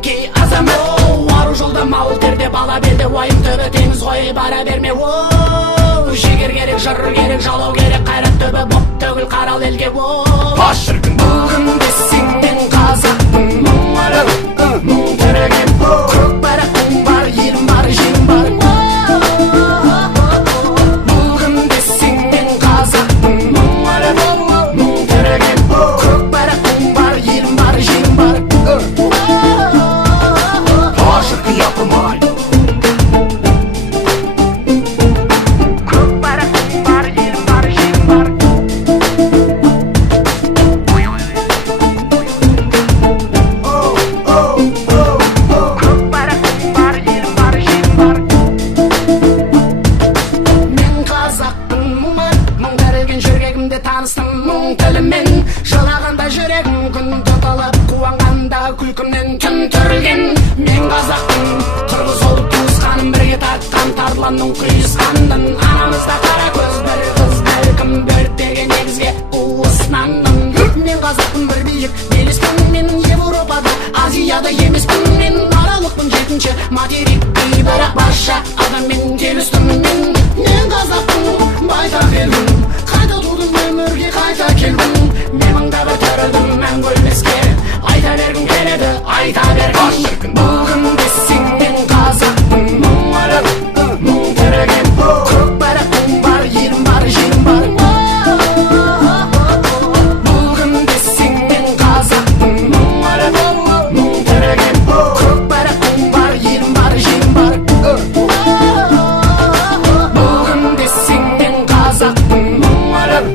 кей азамат. Ару жолда мал терде бала белде, уайым төбе теңіз ғой бара берме. Жігер керек, жыр керек, жалау керек, қайрат төбе боп төгіл қарал елге. Аш шіркін Бүгін десең мен қазақпын, мұң өліп, мұң түрегем. Көк барақтың бар, елім бар, жерім бар. Бүгін десең мен қазақпын, мұң өліп, мұң түрегем. Көк барақтың бар, елім бар, жерім бар. Аш шіркін япырмай Көк барақтың бар, елім бар, жерім бар. Көк барақтың бар, елім бар, жерім бар. Мен қазақпын, мұң тәрелген жүрегімде таныстым мұң тілімен. Жылағанда жүрегім күн тұтылып, қуанғанда күлкімнен түн түрілген. Мен қазақпын, қырғыз болып туысқаным, бірге тартқан тарланның құйысқандын. Анамызда қара көз бір қыз, бәлкім бөліктегі негізге уысынандым. Мен қазақпын, бір биік белеспін, менің Европада, Азияда емеспін. Мен аралықпын, жетінші материк, бірақ барша адаммен келістім. Мен қазақпын, байтақ елмін, қайта тудым өмірге, қайта келдім. Мен мыңда бір түрілдім, мәңгі өлмеске, айта бергім келеді, айта бергім. Бүгін десең мен қазақпын, мұң өліп, мұң түрегем. Көк барақтың бар, елім бар, жерім бар. Бүгін десең мен қазақпын, мұң өліп, мұң түрегем. Көк барақтың бар, елім бар, жерім бар. Бүгін десең мен қазақпын, мұң өліп,